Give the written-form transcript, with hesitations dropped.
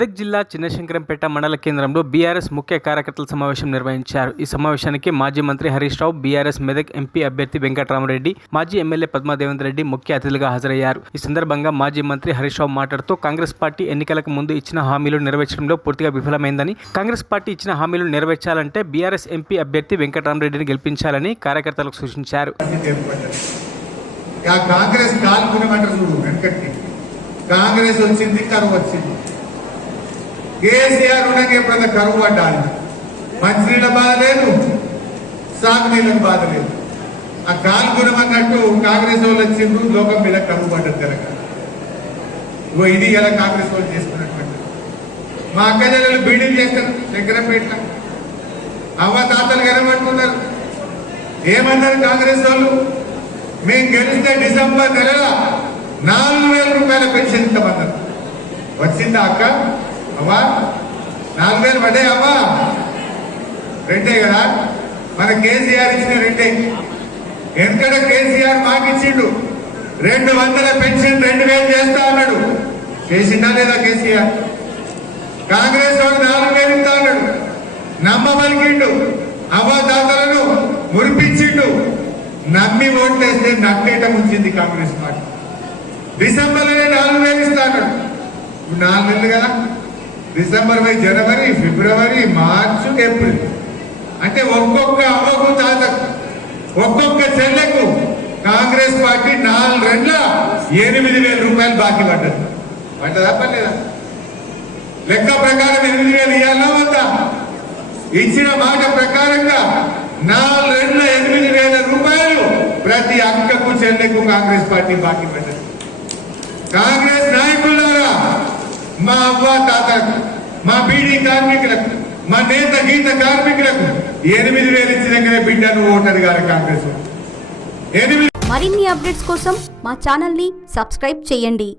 మెదక్ జిల్లా చిన్నశంకరంపేట మండల కేంద్రంలో బీఆర్ఎస్ ముఖ్య కార్యకర్తల సమావేశం నిర్వహించారు. ఈ సమావేశానికి మాజీ మంత్రి హరీష్ రావు, బీఆర్ఎస్ మెదక్ ఎంపీ అభ్యర్థి వెంకటరామరెడ్డి, మాజీ ఎమ్మెల్యే పద్మాదేవేందర్ రెడ్డి ముఖ్య అతిథులుగా హాజరయ్యారు. ఈ సందర్భంగా మాజీ మంత్రి హరీష్ రావు మాట్లాడుతూ కాంగ్రెస్ పార్టీ ఎన్నికలకు ముందు ఇచ్చిన హామీలు నెరవేర్చడంలో పూర్తిగా విఫలమైందని, కాంగ్రెస్ పార్టీ ఇచ్చిన హామీలు నెరవేర్చాలంటే బీఆర్ఎస్ ఎంపీ అభ్యర్థి వెంకటరామరెడ్డిని గెలిపించాలని కార్యకర్తలకు సూచించారు. కాంగ్రెస్ వచ్చింది, కరువు వచ్చింది. కేసీఆర్ ఉండగా ఎప్పుడైనా కరువు పడ్డాలి, మంచినీళ్ళ బాధ లేదు, సాగునీళ్ళకు బాధ లేదు. ఆ కాల్గుణం అన్నట్టు కాంగ్రెస్ వాళ్ళు వచ్చిండ్రు, లోకం మీద కరువు పడ్డది తెలంగాణ. ఇది ఇలా కాంగ్రెస్ వాళ్ళు చేసుకున్నటువంటి. మా అక్క చెల్లెలు బీడీలు చేస్తారు శంకరంపేట, అవ్వ తాతలు కనబడుతున్నారు. ఏమన్నారు కాంగ్రెస్ వాళ్ళు? మేము గెలిస్తే డిసెంబర్ నెల 4,000 రూపాయల పెన్షన్ ఇస్తామన్నారు. వచ్చిందా అక్క? అవ్వా 4,000 పడ్డాయి అవ్వా? రెండే కదా మన కేసీఆర్ ఇచ్చిన రెండే. ఎందుకంటే కేసీఆర్ మాకిచ్చిండు 200 పెన్షన్ 2,000 చేస్తా అన్నాడు. చేసిండా లేదా కేసీఆర్? కాంగ్రెస్ వాడు 4,000 ఇస్తా అన్నాడు, నమ్మబలికిండు, అవ్వదాతలను మురిపించిండు. నమ్మి ఓట్లేస్తే నట్టేయటం వచ్చింది కాంగ్రెస్ పార్టీ. డిసెంబర్లోనే 4,000 ఇస్తాడు. 4 నెలలు కదా, డిసెంబర్ పై జనవరి, ఫిబ్రవరి, మార్చి, ఏప్రిల్ అంటే ఒక్కొక్క అవ్వకు తాతకు, ఒక్కొక్క చెల్లెకు కాంగ్రెస్ పార్టీ 4 నెలల 8,000 రూపాయలు బాకీ పడ్డది. పడ్డదా పర్లేదా? లెక్క ప్రకారం 8,000 ఇవ్వాలా వద్దా? ఇచ్చిన మాట ప్రకారంగా 4 నెలల 8,000 రూపాయలు ప్రతి అక్కకు చెల్లెకు కాంగ్రెస్ పార్టీ బాకీ పడ్డది. కాంగ్రెస్ నాయకులారా, మా అవ్వ తాతలకు, మా బీడీ కార్మికులకు, మా నేత గీత కార్మికులకు 8,000 ఇచ్చిన బిడ్డను ఓటర్ గారు కాంగ్రెస్. మరిన్ని అప్డేట్స్ కోసం మా ఛానల్ ని సబ్స్క్రైబ్ చేయండి.